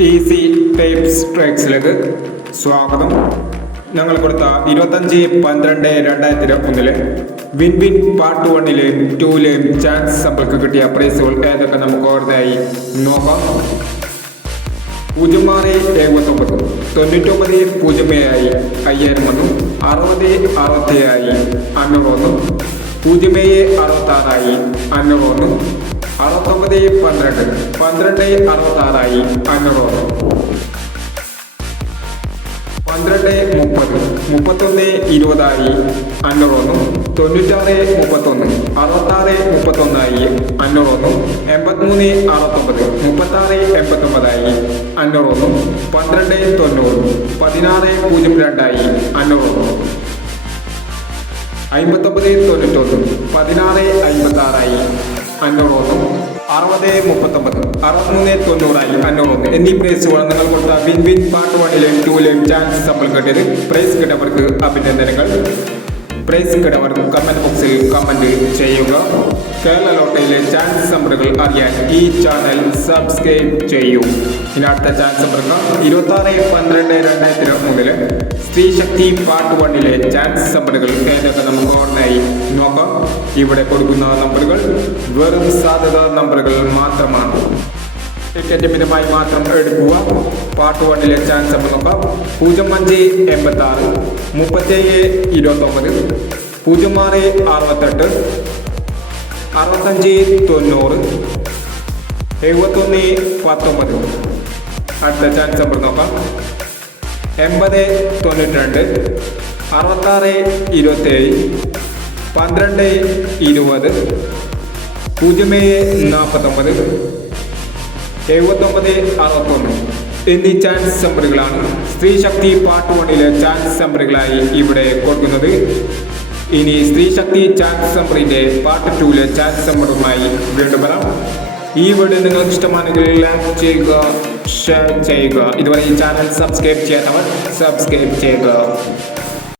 Easy types ട്രാക്സിലേക്ക് സ്വാഗതം. ഞങ്ങൾ കൊടുത്ത ഇരുപത്തഞ്ച് പന്ത്രണ്ട് രണ്ടായിരത്തി ഇരുപത്തൊന്നിലെ വിൻ വിൻ പാർട്ട് വണ്ണിലെ ടൂലെ ചാൻസ് നമ്മൾക്ക് കിട്ടിയ പ്രൈസുകൾ ഏതൊക്കെ നമുക്ക് ഓർമ്മയായി നോക്കാം. പൂജ്യം ആറ് എഴുപത്തൊമ്പത് തൊണ്ണൂറ്റൊമ്പത് പൂജ്യം ഏഴായി അയ്യായിരം വന്നു അറുപത് അറുപത്തേഴായി അഞ്ഞൂറ് വന്നു പൂജ്യം ഏഴ് അറുപത്താറായി അഞ്ഞൂറ് വന്നു അറുപത്തൊമ്പത് പന്ത്രണ്ട്. പന്ത്രണ്ട് അറുപത്താറായി. അഞ്ഞൂറ് വന്നു പന്ത്രണ്ട് മുപ്പത്. മുപ്പത്തൊന്ന് ഇരുപതായി. അഞ്ഞൂറ് വന്നു തൊണ്ണൂറ്റാറ് മുപ്പത്തൊന്ന്. അറുപത്താറ് മുപ്പത്തൊന്നായി. അഞ്ഞൂറ് വന്നു എൺപത്തിമൂന്ന് അറുപത്തൊമ്പത്. മുപ്പത്താറ് എൺപത്തൊമ്പതായി. അഞ്ഞൂറ് വന്നു പന്ത്രണ്ട് തൊണ്ണൂറ്. പതിനാറ് പൂജ്യം രണ്ടായി. അഞ്ഞൂറ് വന്നു അമ്പത്തൊമ്പത് തൊണ്ണൂറ്റൊന്ന്. പതിനാറ് അമ്പത്താറായി. അഞ്ഞൂറ് മുപ്പത്തൊമ്പത്. അറുപത്തിമൂന്ന് തൊണ്ണൂറായി അഞ്ഞൂറ് എന്നീ പ്രൈസുകൾ നിങ്ങൾ കൊടുത്ത വിൻ വിൻ പാർട്ട് ചാൻസ് നമ്മൾ കിട്ടിയത്. പ്രൈസ് കിട്ടവർക്ക് അഭിനന്ദനങ്ങൾ. പ്രൈസ് കിട്ടവർക്ക് കമന്റ് ബോക്സിൽ കമന്റ് ചെയ്യുക. കേരള ലോട്ടയിലെ ചാൻസ് നമ്പറുകൾ അറിയാൻ ഈ ചാനൽ സബ്സ്ക്രൈബ് ചെയ്യൂ. ഇനി അടുത്ത ചാൻസ് നമ്പറുകൾ ഇരുപത്തി ആറ് പന്ത്രണ്ട് രണ്ടായിരത്തി ഇരുപത്തി മൂന്നിൽ സ്ത്രീ ശക്തി പാർട്ട് വണ്ണിലെ ചാൻസ് നമ്പറുകൾ ഏതൊക്കെ നമുക്ക് ഓർമ്മയായി? നോക്കാം. ഇവിടെ കൊടുക്കുന്ന നമ്പറുകൾ വെറും സാധ്യത നമ്പറുകൾ മാത്രമാണ്. ടിക്കറ്റ് മിതമായി മാത്രം എടുക്കുക. പാർട്ട് വണ്ണിലെ ചാൻസ് നമ്പർ നോക്കാം. പൂജ്യം അഞ്ച് എൺപത്തി ആറ് മുപ്പത്തേഴ് ഇരുപത്തൊമ്പത് പൂജ്യം ആറ് അറുപത്തെട്ട് അറുപത്തഞ്ച് തൊണ്ണൂറ് എഴുപത്തൊന്ന് പത്തൊമ്പത്. അടുത്ത ചാൻസ് നമ്പർ നോക്കാം. എൺപത് തൊണ്ണൂറ്റി രണ്ട് അറുപത്താറ് ഇരുപത്തേഴ് പന്ത്രണ്ട് ഇരുപത് പൂജ്യം ഏഴ് നാൽപ്പത്തൊമ്പത് എഴുപത്തൊമ്പത് അറുപത്തൊന്ന്. എന്നീ ചാൻസ് നമ്പറുകളാണ് സ്ത്രീശക്തി പാർട്ട് വണ്ണിലെ ചാൻസ് നമ്പറുകളായി ഇവിടെ കൊടുക്കുന്നത്. ഇനി സ്ത്രീ ശക്തി ചാൻസ് നമ്പറിന്റെ പാർട്ട് ടൂവിലെ ചാൻസ് നമ്പറുമായി വീണ്ടും വരാം. ഈ വീഡിയോ നിങ്ങൾക്ക് ഇഷ്ടമാണെങ്കിൽ ലൈക്ക് ചെയ്യുക ഷെയർ ചെയ്യുക. ഇതുവരെ ഈ ചാനൽ സബ്സ്ക്രൈബ് ചെയ്യാത്തവർ സബ്സ്ക്രൈബ് ചെയ്യുക.